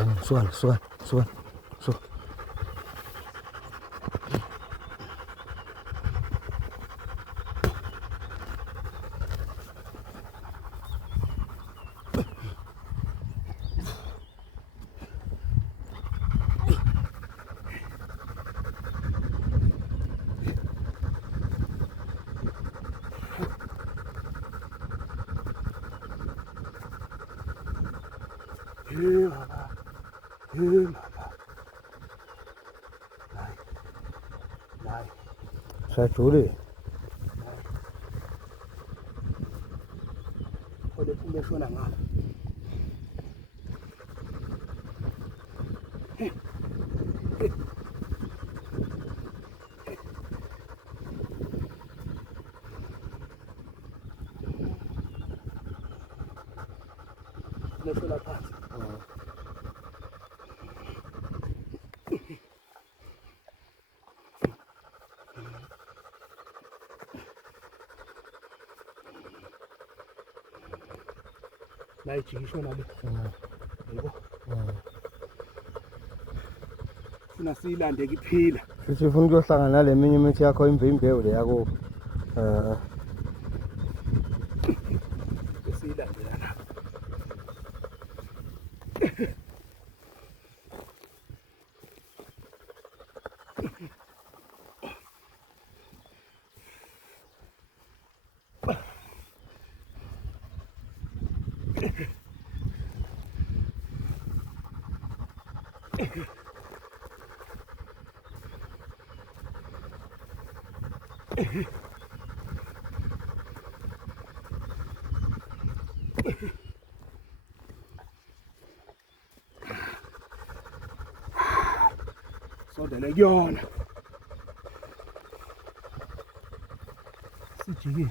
Hayi suka. Sajule. Ole phumbe shona ngapha. Leshona phansi. Layijikishona le. Yebo. Funa siyilandeke iphila. Futhi ufuna ukuyohlangana naleminye imithi yakho imvimbewu le yakho. Siyilandelana. Sondele kuyona. Sijikile.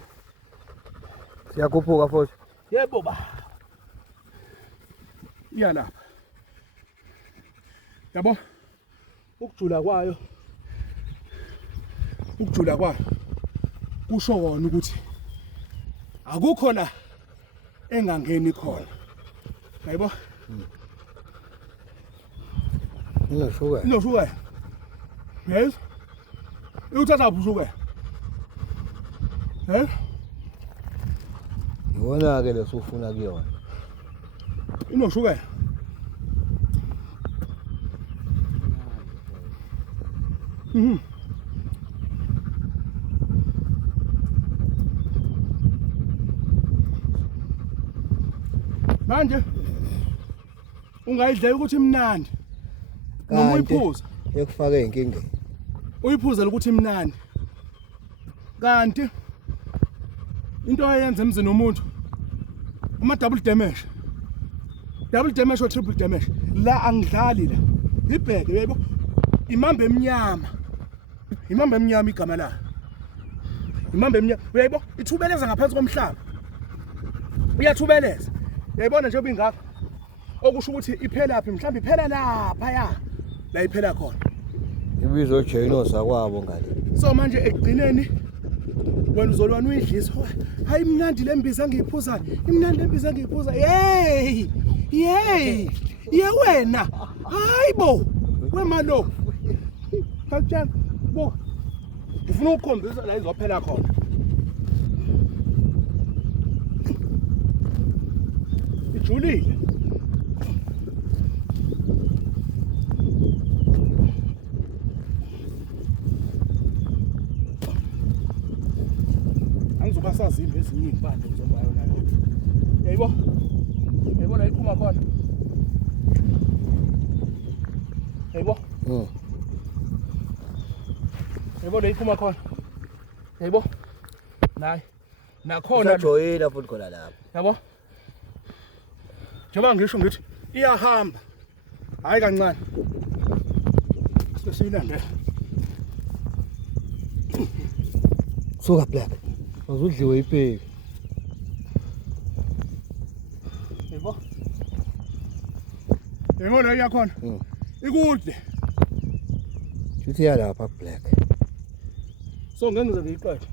Siyakhuphuka futhi. Yebo ba. Iya lapha. Yabo. Ukujula kwayo kusho wona ukuthi akukho la engangeni khona. Hayibo? Inosuka. Yes. Uthatha busuka. Iwona ke lesufuna kuyona. Inosuka. Manje ungayidlela ukuthi imnandi noma uyiphuza ekufake inkinga. Uyiphuza ukuthi imnandi kanti into ayenza emzini womuntu uma double damage or triple damage la angidlali la ibheke yebo imambe emnyama igama la imambe emnyama uyayibona ithubeleza ngaphansi komhlaba uyathubeleza uyayibona nje obingaka okusho ukuthi iphelaphi mhlawumbe iphela lapha la iphela khona Ibizo Jayinosa kwabo ngale. So manje ekugcineni wena uzolwana uyidlisa hayi imnandi lembiza ngiyiphuza ye wena hayibo wemalo kakutshela bo ufuna ukukhombisa la izophela khona ijulile angizokasazimba ezinye impande ngizombayo nayo yayibona iphuma khona yayibona yayibona iphuma khona yayibona nayi nakhona joyina futhi khona lapha yabo njengoba ngisho ngithi iyahamba hayi kancane sesiyilandela suka black uzudliwe ipeki yebo iyakhona ikude uthi yalapha black so ngenze ngiyiqede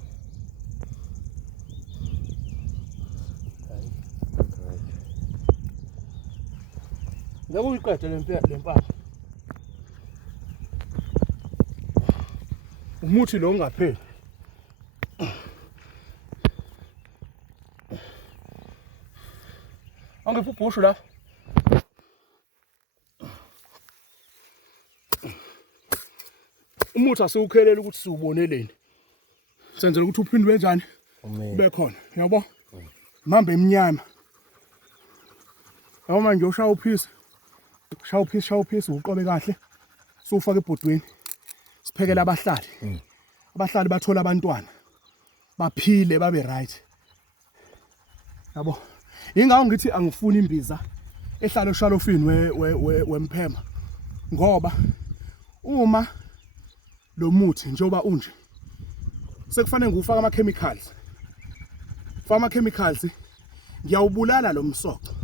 Ngekuyiqede lempama. Umuthi lo ungapheli. Angephi ubhushu la? Umuthi asiwukhelela ukuthi siwuboneleni. Senzele ukuthi uphindwe kanjani? Ube khona, yabo? Mamba eminyama. Yawo manje ushaya uphisi. Shaya uphisi uqobe kahle. Sufaka ebhodweni. Siphekela abahlali. Abahlali bathola abantwana. Baphile babe right. Yabo? Ingawo ngithi angifuni imbiza ehlala eshalofini wemphema. Ngoba uma lo muthi njengoba unje sekufanele ngufaka ama chemicals. Faka ama chemicals ngiyawubulala lo msoco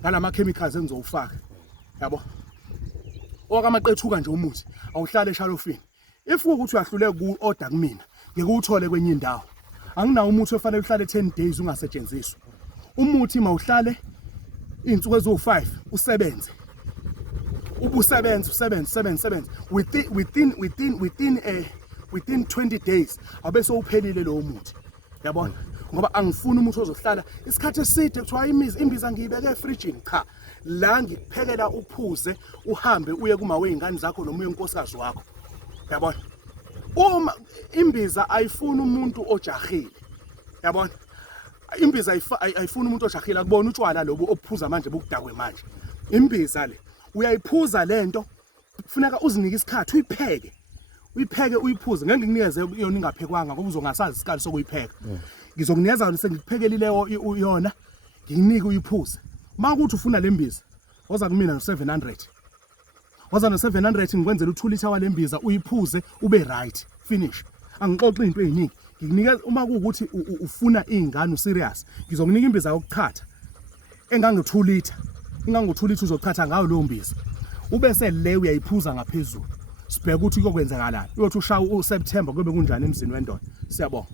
ngalama chemicals engizowufaka. Yabo? Okamaqethuka nje umuthi awuhlale eshalofini. If ukuthi uyahluleka ku-order kumina ngikuthole kwenye indawo. Anginawo umuthi ofanele uhlale 10 days ungasetshenziswa. Umuthi mawuhlale insuku ezo5 usebenze. Ubusebenze within 20 days abese uphelile lo muthi. Yabona? Ngoba angifuni umuthi ozohlala isikhathi eside kuthiwa imbiza ngiyibeke efridgini cha. La ngikuphekela uphuze uhambe uye kuma wezingane zakho noma uyenkosikazi wakho. Yabona? Uma imbiza ayifuni umuntu ojahile. Yabona? Imbiza ayifuni umuntu oshahila kubona utshwala lobo ophuza manje bukudakwe manje. Imbiza le uyayiphuza lento kufuneka uzinike isikhathi uyipheke. Uyipheke uyiphuze ngeke ngikunikeze yona ingaphekwanga ngoba uzongasazi isikali sokuyipheka. Ngizokunikeza sengikuphekelile yona nginike uyiphuze. Makuthi ufuna lembiza woza kumina no700. Woza no700 ngikwenzela u2 liter walembiza uyiphuze ube right finish. Angixoxe into eziningi. Ngikunikeza uma kuukuthi ufuna izingane userious ngizokunika imbiza yokuchatha engange2 liter. Ingango2 liter uzochatha ngayo lo mbiza. Ubese le uyayiphuza ngaphezulu. Sibheka ukuthi kokwenzakalani. Uyothi ushaya uSeptember kube kunjani emzini wendoda. Siyabonga.